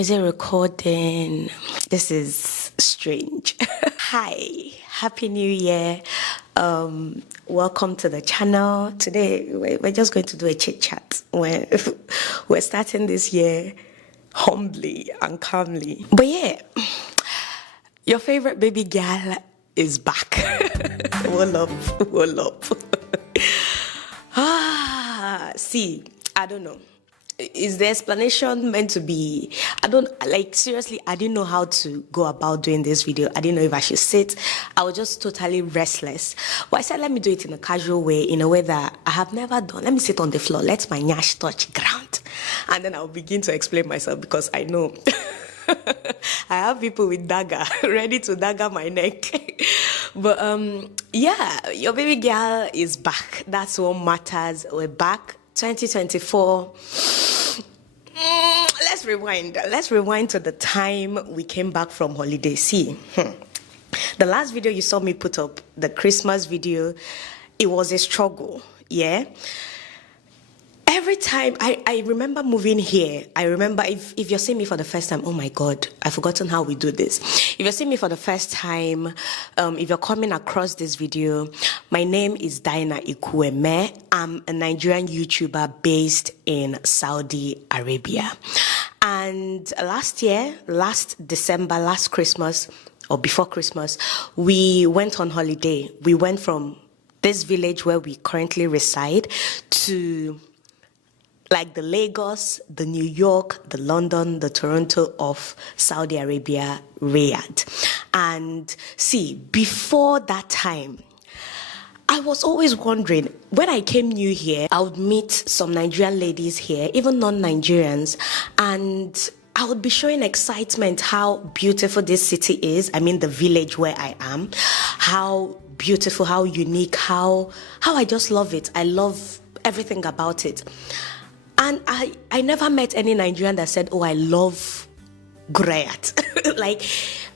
Is it recording? This is strange. Hi, Happy New Year. Welcome to the channel. Today, we're just going to do a chit chat. We're starting this year humbly and calmly. But yeah, your favorite baby girl is back. Wall up. See, I don't know. Is the explanation meant to be, seriously, I didn't know how to go about doing this video. I didn't know if I should sit. I was just totally restless. But I said, let me do it in a casual way, in a way that I have never done. Let me sit on the floor, let my nyash touch ground. And then I'll begin to explain myself because I know I have people with dagger, ready to dagger my neck. But yeah, your baby girl is back. That's what matters. We're back. 2024. Let's rewind to the time we came back from holiday. See, the last video you saw me put up, the Christmas video, it was a struggle. Yeah. Every time I remember moving here, I remember if you're seeing me for the first time, oh my God, I've forgotten how we do this. If you're seeing me for the first time, if you're coming across this video, my name is Dyna Ekwueme. I'm a Nigerian YouTuber based in Saudi Arabia. And last December, last Christmas, or before Christmas, we went on holiday. We went from this village where we currently reside to like the Lagos, the New York, the London, the Toronto of Saudi Arabia, Riyadh. And see, before that time, I was always wondering, when I came new here, I would meet some Nigerian ladies here, even non-Nigerians, and I would be showing excitement how beautiful this city is. I mean, the village where I am, how beautiful, how unique, how I just love it. I love everything about it. And I never met any Nigerian that said, oh, I love Gurayat. Like,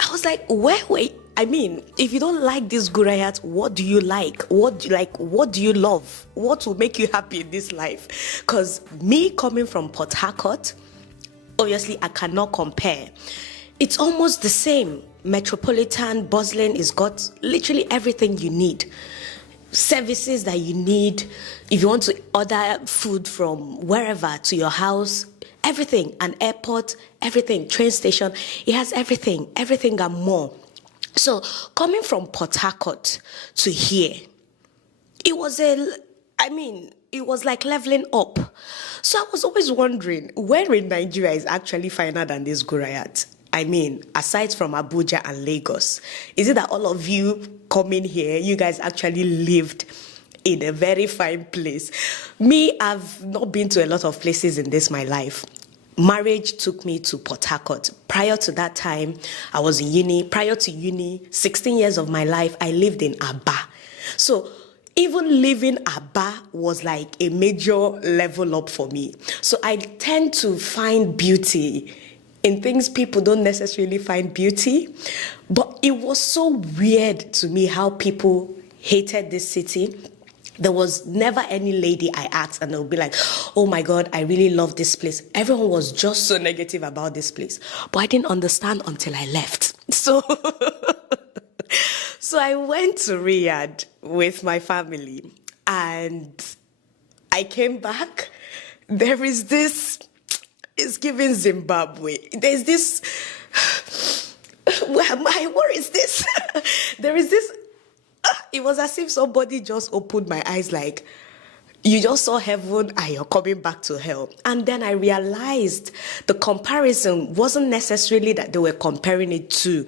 I was like, wait. I mean, if you don't like this Gurayat, what do you like? What do you love? What will make you happy in this life? Because me coming from Port Harcourt, obviously I cannot compare. It's almost the same. Metropolitan, bustling, it's got literally everything you need. Services that you need, if you want to order food from wherever to your house, everything, an airport, everything, train station, it has everything and more. So coming from Port Harcourt to here, it was like leveling up. So I was always wondering, where in Nigeria is actually finer than this Gurayat? I mean, aside from Abuja and Lagos, is it that all of you coming here, you guys actually lived in a very fine place? Me, I've not been to a lot of places in this my life. Marriage took me to Port Harcourt. Prior to that time, I was in uni. Prior to uni, 16 years of my life, I lived in Aba. So even living Aba was like a major level up for me. So I tend to find beauty in things people don't necessarily find beauty. But it was so weird to me how people hated this city. There was never any lady I asked and they'll be like, oh my God, I really love this place. Everyone was just so negative about this place. But I didn't understand until I left. So I went to Riyadh with my family and I came back. There is this, it's giving Zimbabwe. There's this, what is this? There is this, it was as if somebody just opened my eyes like, you just saw heaven and you're coming back to hell. And then I realized the comparison wasn't necessarily that they were comparing it to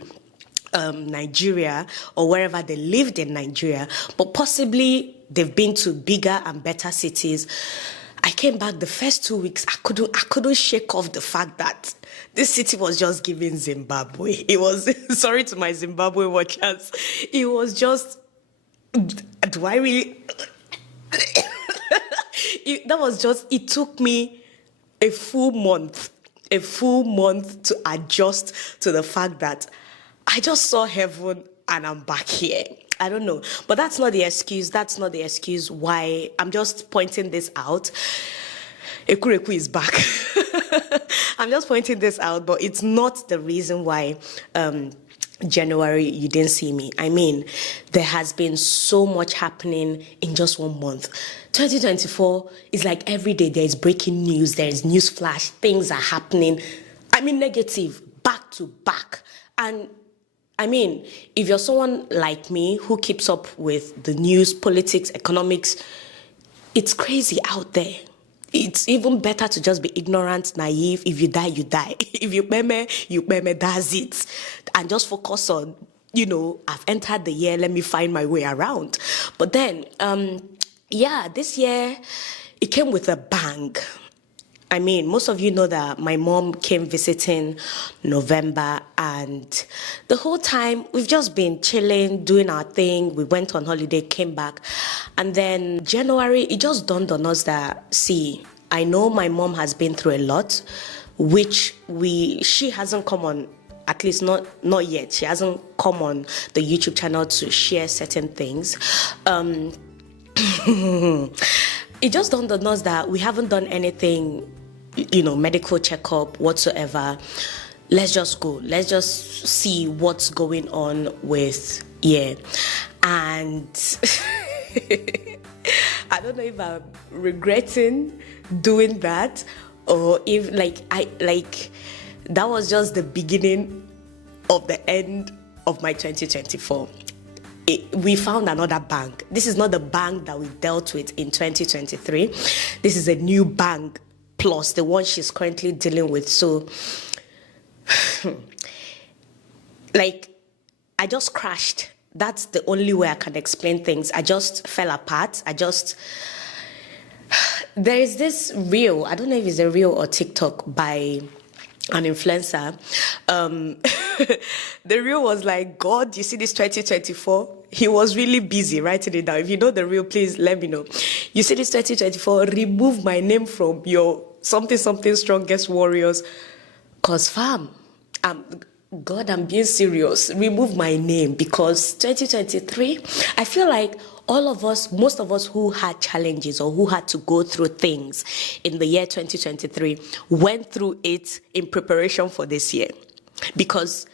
Nigeria or wherever they lived in Nigeria, but possibly they've been to bigger and better cities. I came back the first 2 weeks, I couldn't shake off the fact that this city was just giving Zimbabwe. It was, sorry to my Zimbabwe watchers, it was just, do I really, it took me a full month to adjust to the fact that I just saw heaven and I'm back here. I don't know. But that's not the excuse. That's not the excuse why I'm just pointing this out. Ekwueme is back. I'm just pointing this out, but it's not the reason why January you didn't see me. I mean, there has been so much happening in just 1 month. 2024 is like every day there is breaking news, there is news flash, things are happening. I mean, negative, back to back. And I mean, if you're someone like me who keeps up with the news, politics, economics, it's crazy out there. It's even better to just be ignorant, naive. If you die, you die. If you meme, that's it. And just focus on, I've entered the year, let me find my way around. But then, this year, it came with a bang. I mean, most of you know that my mom came visiting November, and the whole time we've just been chilling, doing our thing. We went on holiday, came back, and then January, it just dawned on us that, see, I know my mom has been through a lot, which she hasn't come on, at least not yet. She hasn't come on the YouTube channel to share certain things. It just dawned on us that we haven't done anything, medical checkup whatsoever. Let's just go. Let's just see what's going on with, And I don't know if I'm regretting doing that or if that was just the beginning of the end of my 2024. We found another bank. This is not the bank that we dealt with in 2023. This is a new bank plus the one she's currently dealing with. So, I just crashed. That's the only way I can explain things. I just fell apart. There is this reel, I don't know if it's a reel or TikTok by an influencer. The reel was like, God, you see this 2024? He was really busy writing it down. If you know the reel, please let me know. You see this 2024, remove my name from your something strongest warriors. Cause fam, God, I'm being serious. Remove my name because 2023, I feel like most of us who had challenges or who had to go through things in the year 2023 went through it in preparation for this year. Because,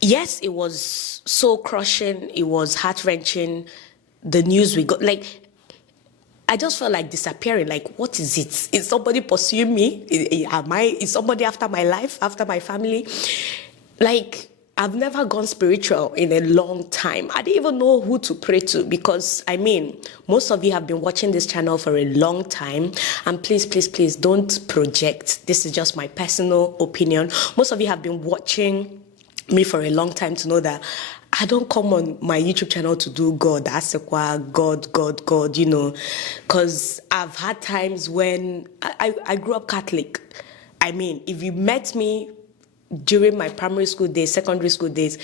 yes, it was soul crushing, it was heart-wrenching, the news we got, I just felt like disappearing. What is it? Is somebody pursuing me? Is somebody after my life, after my family? I've never gone spiritual in a long time. I didn't even know who to pray to because, most of you have been watching this channel for a long time. And please, please, please don't project. This is just my personal opinion. Most of you have been watching me for a long time to know that I don't come on my YouTube channel to do God, Asekwa, God, because I've had times when I grew up Catholic. If you met me during my primary school days, secondary school days,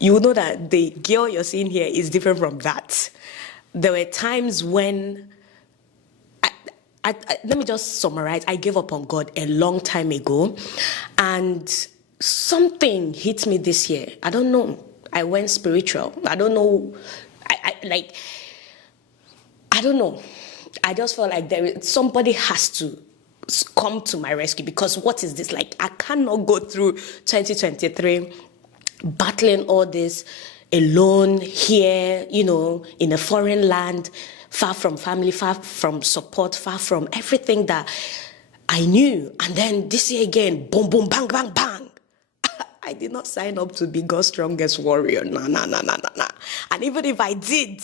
you will know that the girl you're seeing here is different from that. There were times when, let me just summarize, I gave up on God a long time ago, and something hit me this year. I don't know. I went spiritual. I don't know. I don't know. I just felt like somebody has to come to my rescue because what is this? I cannot go through 2023 battling all this alone here, in a foreign land, far from family, far from support, far from everything that I knew. And then this year again, boom, boom, bang, bang, bang. I did not sign up to be God's strongest warrior. Nah. And even if I did,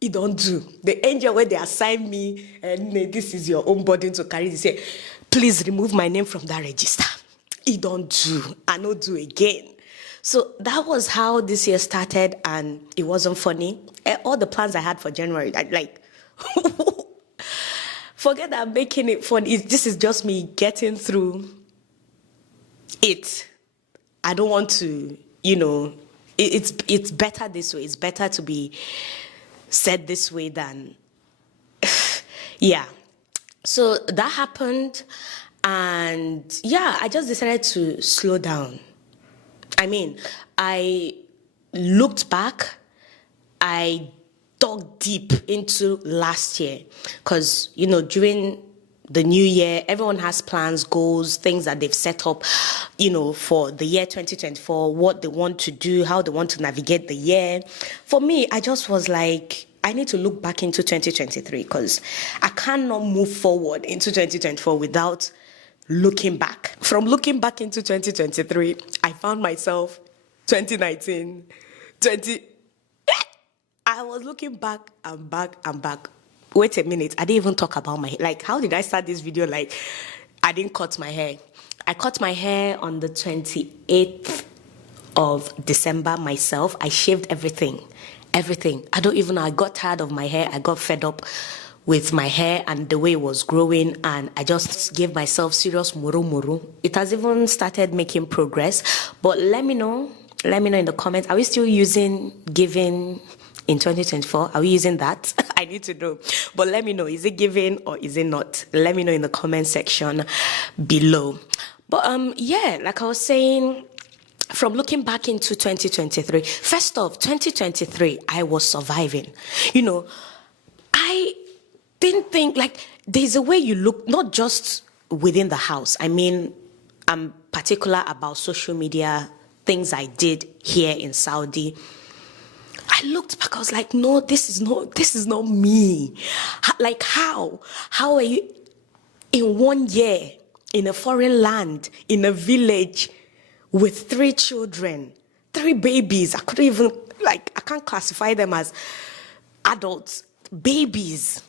it don't do. The angel where they assign me, and this is your own burden to carry, they say, please remove my name from that register. It don't do. I don't do again. So that was how this year started, and it wasn't funny. All the plans I had for January, forget that I'm making it fun. This is just me getting through it. I don't want to, it's better this way. It's better to be said this way than, yeah. So that happened, and I just decided to slow down. I looked back, I dug deep into last year, because, during the new year. Everyone has plans, goals, things that they've set up, for the year 2024, what they want to do, how they want to navigate the year. For me, I just was like, I need to look back into 2023 because I cannot move forward into 2024 without looking back. From looking back into 2023, I found myself 2019, I was looking back and back and back. Wait a minute, I didn't even talk about my hair. Like, how did I start this video? Like, I didn't cut my hair. I cut my hair on the 28th of December myself. I shaved everything. I don't even know. I got tired of my hair. I got fed up with my hair and the way it was growing, and I just gave myself serious muru. It has even started making progress, but let me know in the comments. Are we still using giving in 2024? Are we using that? I need to know. But let me know, is it giving or is it not? Let me know in the comment section below. But yeah, like I was saying, from looking back into 2023, first off, 2023, I was surviving. I didn't think, like, there's a way you look, not just within the house. I mean, I'm particular about social media, things I did here in Saudi. I looked back, I was like, no, this is not me. Like, how are you in 1 year in a foreign land, in a village with 3 children, 3 babies? I couldn't even, I can't classify them as adults, babies.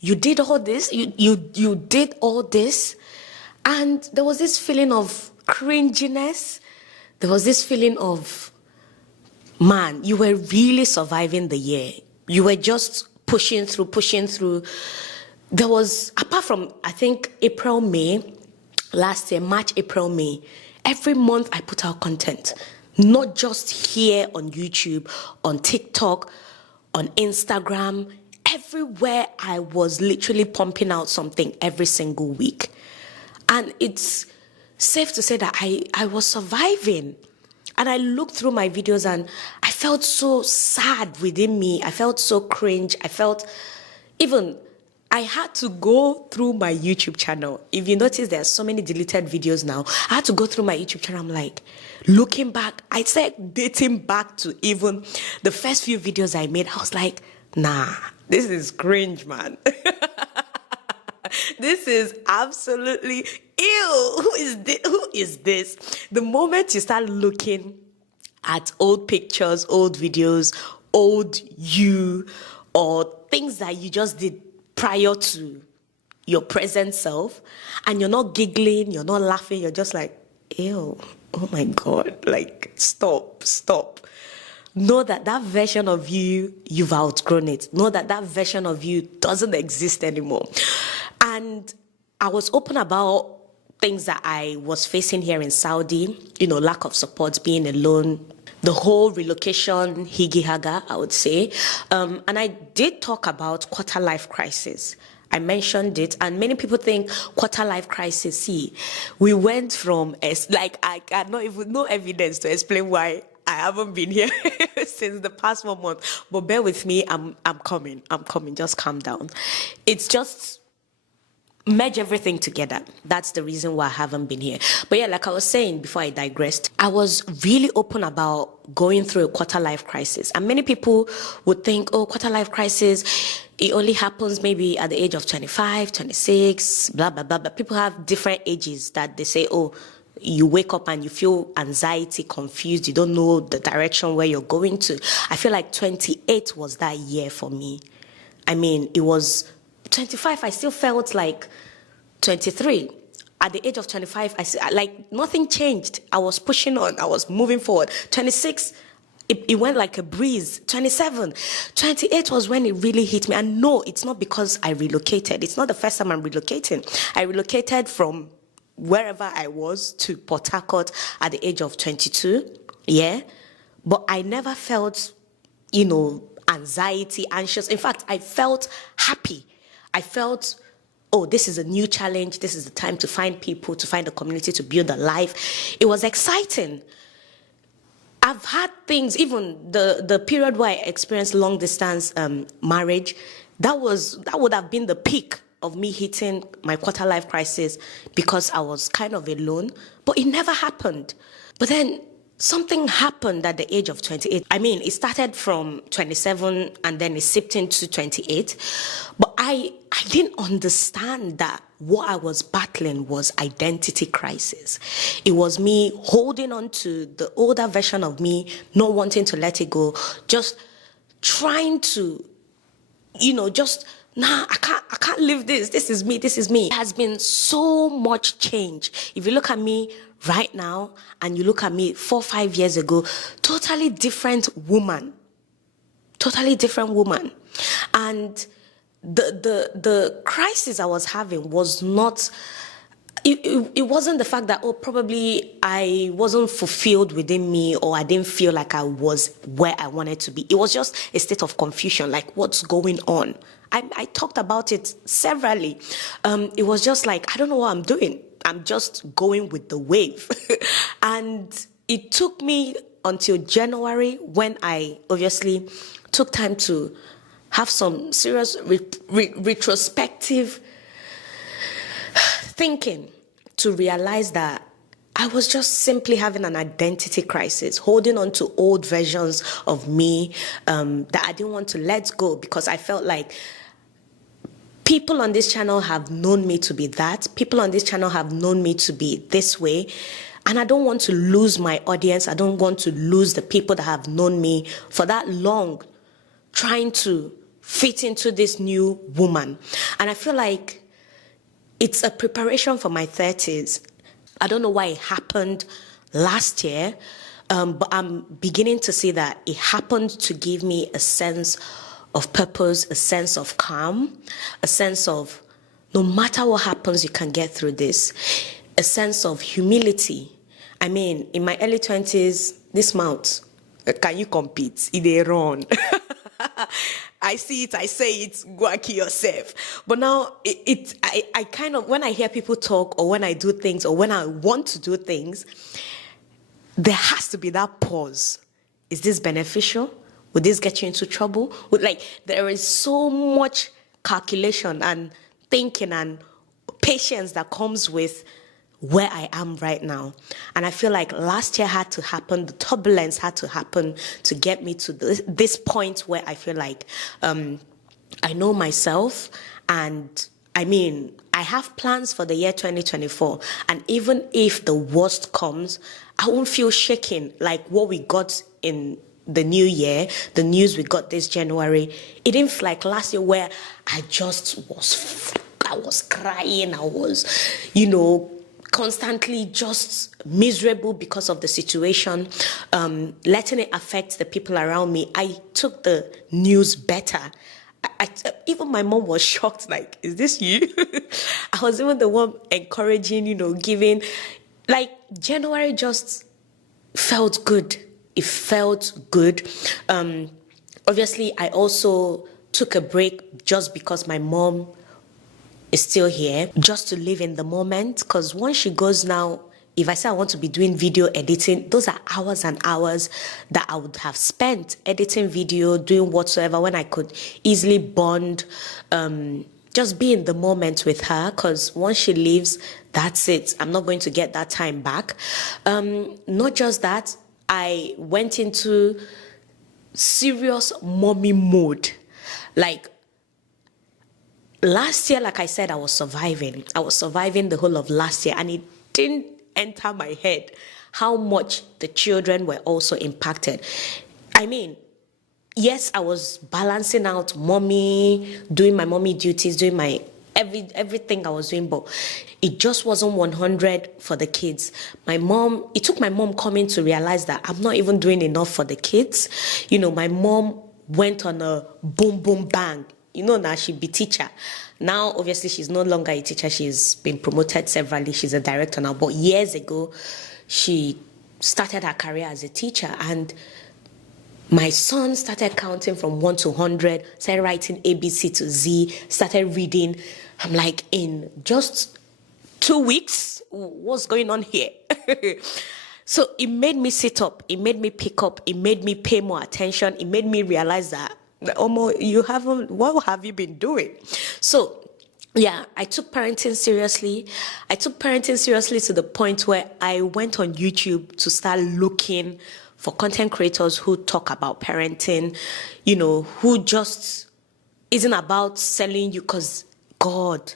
You did all this, you did all this, and there was this feeling of cringiness. There was this feeling of, man, you were really surviving the year. You were just pushing through. There was, apart from, I think, April, May, last year, March, April, May, every month I put out content. Not just here on YouTube, on TikTok, on Instagram. Everywhere I was literally pumping out something every single week. And it's safe to say that I was surviving. And I looked through my videos and I felt so sad within me. I felt so cringe. I had to go through my YouTube channel. If you notice, there are so many deleted videos now. I had to go through my YouTube channel. I'm like, looking back, I said dating back to even the first few videos I made. I was like, nah, this is cringe, man. This is absolutely ew. Who is this? The moment you start looking at old pictures, old videos, old you, or things that you just did prior to your present self, and you're not giggling, you're not laughing, you're just like, ew, oh my God, like, stop. Know that version of you, you've outgrown it. Know that version of you doesn't exist anymore. And I was open about things that I was facing here in Saudi, lack of support, being alone, the whole relocation, higi haga, I would say. And I did talk about quarter life crisis. I mentioned it, and many people think quarter life crisis. See, we went from, I cannot even, no evidence to explain why I haven't been here since the past 1 month. But bear with me, I'm coming, just calm down. It's just merge everything together. That's the reason why I haven't been here. But yeah, like I was saying before I digressed, I was really open about going through a quarter life crisis. And many people would think, oh, quarter life crisis, it only happens maybe at the age of 25, 26, blah, blah, blah. But people have different ages that they say, oh, you wake up and you feel anxiety, confused, you don't know the direction where you're going to. I feel like 28 was that year for me. I mean, it was 25, I still felt like 23. At the age of 25, nothing changed. I was pushing on, I was moving forward. 26, it went like a breeze. 27, 28 was when it really hit me. And no, it's not because I relocated. It's not the first time I'm relocating. I relocated from wherever I was to Port Harcourt at the age of 22, yeah? But I never felt, anxiety, anxious. In fact, I felt happy. I felt, oh, this is a new challenge. This is the time to find people, to find a community, to build a life. It was exciting. I've had things, even the period where I experienced long distance marriage, that would have been the peak of me hitting my quarter life crisis because I was kind of alone, but it never happened. But then something happened at the age of 28. I mean, it started from 27 and then it sipped into 28. But I didn't understand that what I was battling was identity crisis. It was me holding on to the older version of me, not wanting to let it go, just trying to, I can't live this. This is me. This is me. There has been so much change. If you look at me right now and you look at me 4 or 5 years ago, totally different woman. Totally different woman. And the crisis I was having was not, it wasn't the fact that, probably I wasn't fulfilled within me or I didn't feel like I was where I wanted to be. It was just a state of confusion, like what's going on? I talked about it severally. It was just like, I don't know what I'm doing. I'm just going with the wave. And it took me until January when I obviously took time to have some serious retrospective thinking to realize that I was just simply having an identity crisis, holding on to old versions of me that I didn't want to let go because I felt like people on this channel have known me to be that. People on this channel have known me to be this way. And I don't want to lose my audience. I don't want to lose the people that have known me for that long, trying to fit into this new woman. And I feel like it's a preparation for my 30s. I don't know why it happened last year, but I'm beginning to see that it happened to give me a sense of purpose, a sense of calm, a sense of no matter what happens, you can get through this, a sense of humility. I mean, in my early 20s, this mouth, can you compete? It run. I see it, I say it, go and kill yourself. But now, I kind of, when I hear people talk or when I do things or when I want to do things, there has to be that pause. Is this beneficial? Would this get you into trouble? There is so much calculation and thinking and patience that comes with where I am right now. And I feel like last year had to happen, the turbulence had to happen to get me to this point where I feel like I know myself. And I mean, I have plans for the year 2024. And even if the worst comes, I won't feel shaken like what we got in the new year, the news we got this January. It didn't feel like last year where I was crying. I was, constantly just miserable because of the situation, letting it affect the people around me. I took the news better. Even my mom was shocked, like, is this you? I was even the one encouraging, giving. Like, January just felt good. It felt good. Obviously, I also took a break just because my mom is still here, just to live in the moment. Because once she goes now, if I say I want to be doing video editing, those are hours and hours that I would have spent editing video, doing whatsoever, when I could easily bond, just be in the moment with her. Because once she leaves, that's it. I'm not going to get that time back. Not just that, I went into serious mommy mode. Like, last year, like I said, I was surviving. I was surviving the whole of last year, and it didn't enter my head how much the children were also impacted. I mean, yes, I was balancing out mommy, doing my mommy duties, doing my everything I was doing, but it just wasn't 100 for the kids. It took my mom coming to realize that I'm not even doing enough for the kids. My mom went on a boom, boom, bang. Now she'd be teacher. Now, obviously, she's no longer a teacher. She's been promoted severally. She's a director now. But years ago, she started her career as a teacher. And my son started counting from 1 to 100, started writing ABC to Z, started reading. I'm like, in just 2 weeks, what's going on here? So it made me sit up. It made me pick up. It made me pay more attention. It made me realize that, Omo, what have you been doing? So yeah, I took parenting seriously. I took parenting seriously to the point where I went on YouTube to start looking for content creators who talk about parenting, who just isn't about selling you, because God,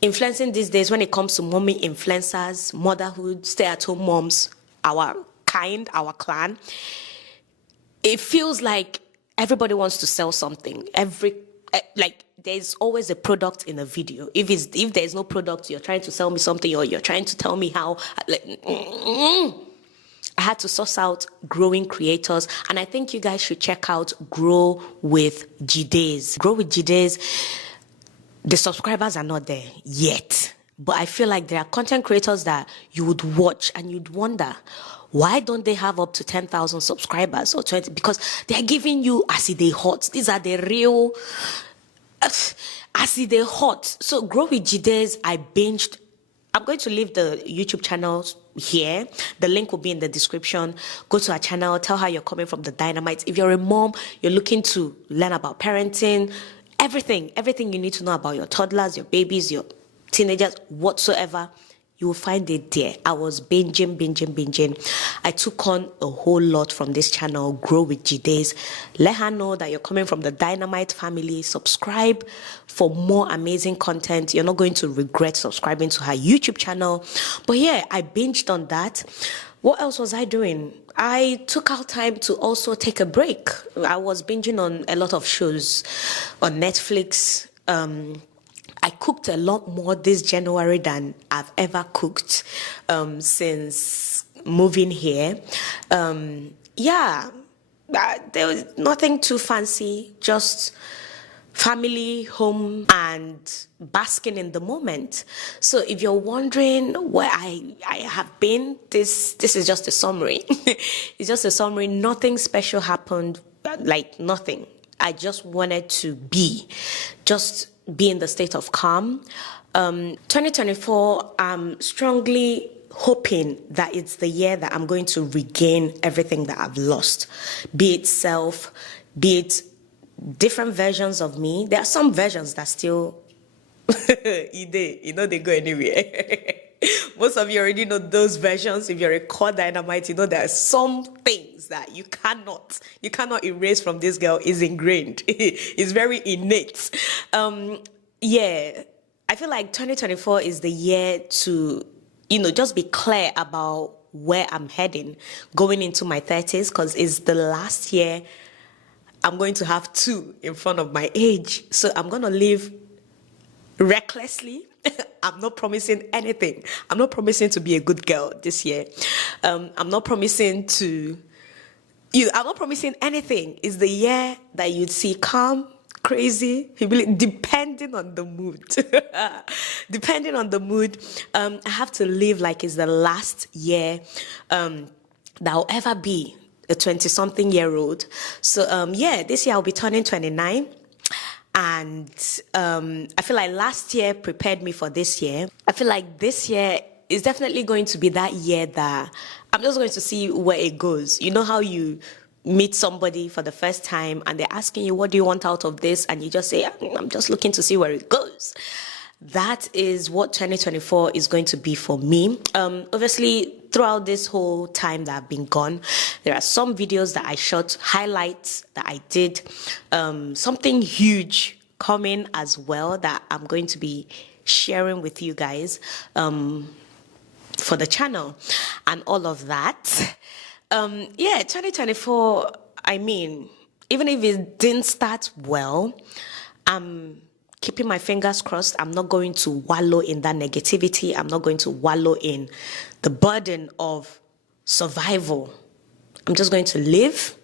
influencing these days when it comes to mommy influencers, motherhood, stay-at-home moms, our kind, our clan, it feels like everybody wants to sell something. Like there's always a product in a video. If there's no product, you're trying to sell me something, or you're trying to tell me how. I had to source out growing creators, and I think you guys should check out Grow with Jiddes. Grow with Jiddes. The subscribers are not there yet, but I feel like there are content creators that you would watch and you'd wonder, why don't they have up to 10,000 subscribers or 20? Because they're giving you as they hot. These are the real as they hot. So Grow with Jiddes, I binged. I'm going to leave the YouTube channel here. The link will be in the description. Go to our channel, tell her you're coming from the Dynamite. If you're a mom, you're looking to learn about parenting, everything you need to know about your toddlers, your babies, your teenagers, whatsoever, you will find it there. I was binging. I took on a whole lot from this channel, Grow with Jiddes. Let her know that you're coming from the Dynamite family. Subscribe for more amazing content. You're not going to regret subscribing to her YouTube channel. But yeah, I binged on that. What else was I doing? I took out time to also take a break. I was binging on a lot of shows on Netflix. I cooked a lot more this January than I've ever cooked since moving here. There was nothing too fancy, just family, home, and basking in the moment. So if you're wondering where I have been, this is just a summary. It's just a summary. Nothing special happened, like nothing. I just wanted to be in the state of calm. 2024, I'm strongly hoping that it's the year that I'm going to regain everything that I've lost, be it self, be it different versions of me. There are some versions that still, they go anywhere. Most of you already know those versions. If you're a core Dynamite, you know there are some things that you cannot erase from this girl. Is ingrained. It's very innate. I feel like 2024 is the year to, just be clear about where I'm heading going into my 30s, because it's the last year I'm going to have 2 in front of my age. So I'm going to live recklessly. I'm not promising anything. I'm not promising to be a good girl this year. I'm not promising anything. It's the year that you'd see calm, crazy, depending on the mood. Depending on the mood, I have to live like it's the last year that I'll ever be a 20-something-year-old. So, this year I'll be turning 29. And I feel like last year prepared me for this year. I feel like this year is definitely going to be that year that I'm just going to see where it goes. You know how you meet somebody for the first time and they're asking you, what do you want out of this? And you just say, I'm just looking to see where it goes. That is what 2024 is going to be for me. Obviously, throughout this whole time that I've been gone, there are some videos that I shot, highlights that I did, something huge coming as well that I'm going to be sharing with you guys for the channel and all of that. 2024, I mean, even if it didn't start well, I'm keeping my fingers crossed. I'm not going to wallow in that negativity. I'm not going to wallow in the burden of survival. I'm just going to live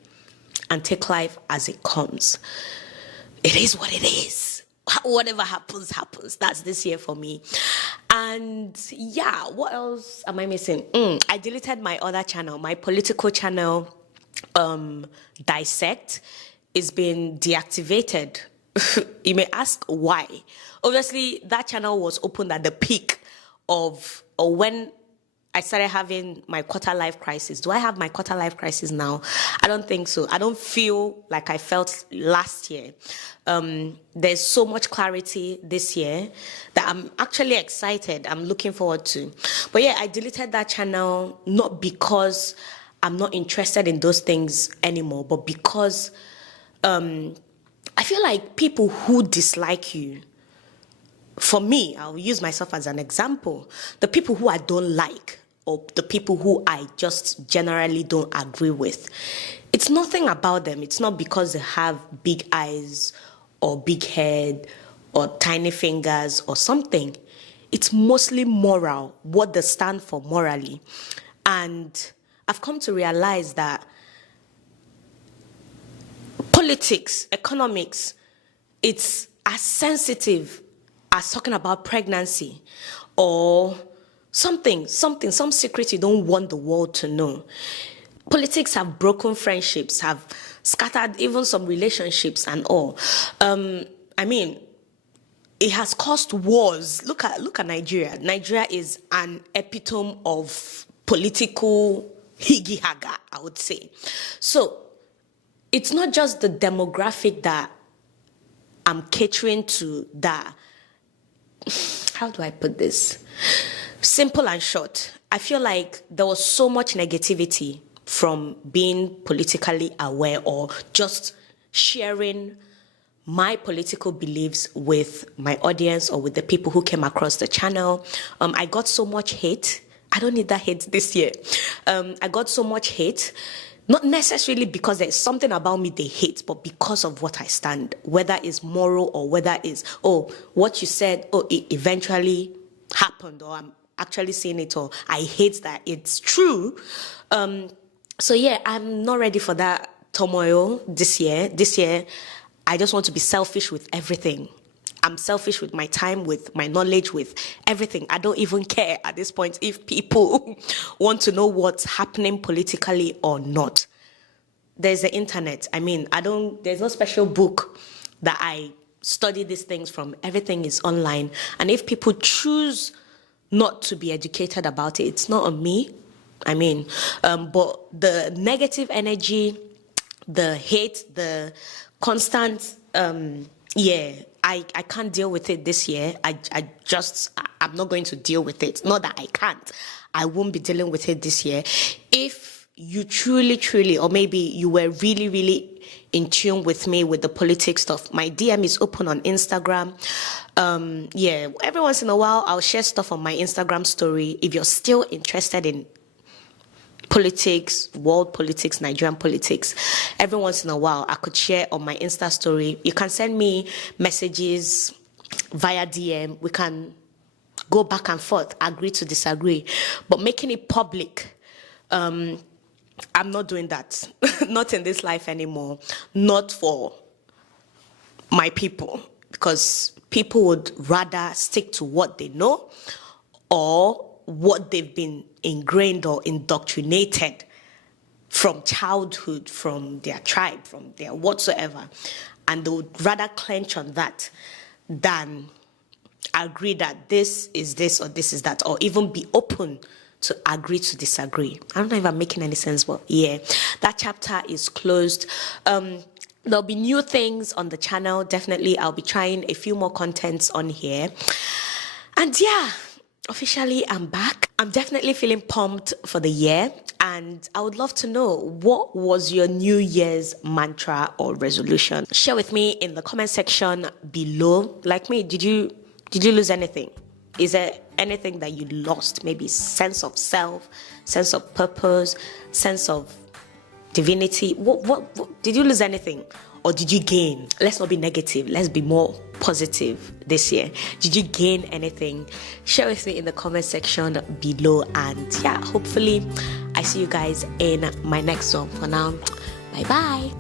and take life as it comes. It is what it is. Whatever happens, happens. That's this year for me. And what else am I missing? I deleted my other channel, my political channel, Dissect, is been deactivated. You may ask why. Obviously, that channel was opened at the peak of, or when I started having my quarter life crisis. Do I have my quarter life crisis now? I don't think so. I don't feel like I felt last year. There's so much clarity this year that I'm actually excited. I'm looking forward to. But yeah, I deleted that channel not because I'm not interested in those things anymore, but because I feel like people who dislike you, for me, I'll use myself as an example, the people who I don't like, or the people who I just generally don't agree with, it's nothing about them. It's not because they have big eyes or big head or tiny fingers or something. It's mostly moral, what they stand for morally. And I've come to realize that politics, economics, it's as sensitive as talking about pregnancy or some secret you don't want the world to know. Politics have broken friendships, have scattered even some relationships and all. I mean, it has caused wars. Look at Nigeria. Nigeria is an epitome of political higi-haga, I would say. So it's not just the demographic that I'm catering to that, how do I put this? Simple and short, I feel like there was so much negativity from being politically aware or just sharing my political beliefs with my audience or with the people who came across the channel. I got so much hate. I don't need that hate this year. I got so much hate, not necessarily because there's something about me they hate, but because of what I stand, whether it's moral or whether it's, oh, what you said, oh, it eventually happened, or I'm actually saying it, or I hate that it's true. So yeah, I'm not ready for that turmoil this year. This year, I just want to be selfish with everything. I'm selfish with my time, with my knowledge, with everything. I don't even care at this point if people want to know what's happening politically or not. There's the internet. I mean, there's no special book that I study these things from. Everything is online. And if people choose not to be educated about it, it's not on me. I mean, but the negative energy, the hate, the constant, I can't deal with it this year. I'm not going to deal with it. Not that I can't. I won't be dealing with it this year. If you truly, or maybe you were really in tune with me with the politics stuff, my DM is open on Instagram. Every once in a while, I'll share stuff on my Instagram story. If you're still interested in politics, world politics, Nigerian politics, every once in a while I could share on my Insta story. You can send me messages via DM. We can go back and forth, agree to disagree, but making it public, I'm not doing that. Not in this life anymore. Not for my people, because people would rather stick to what they know or what they've been ingrained or indoctrinated from childhood, from their tribe, from their whatsoever. And they would rather clench on that than agree that this is this or this is that, or even be open to agree to disagree. I don't know if I'm making any sense, but yeah, that chapter is closed. There'll be new things on the channel. Definitely, I'll be trying a few more contents on here. And yeah, officially, I'm back. I'm definitely feeling pumped for the year, and I would love to know, what was your New Year's mantra or resolution? Share with me in the comment section below. Like me, did you lose anything? Is there anything that you lost? Maybe sense of self, sense of purpose, sense of divinity? What did you lose anything? Or did you gain? Let's not be negative. Let's be more positive this year. Did you gain anything? Share with me in the comment section below. And yeah, hopefully I see you guys in my next one. For now, bye-bye.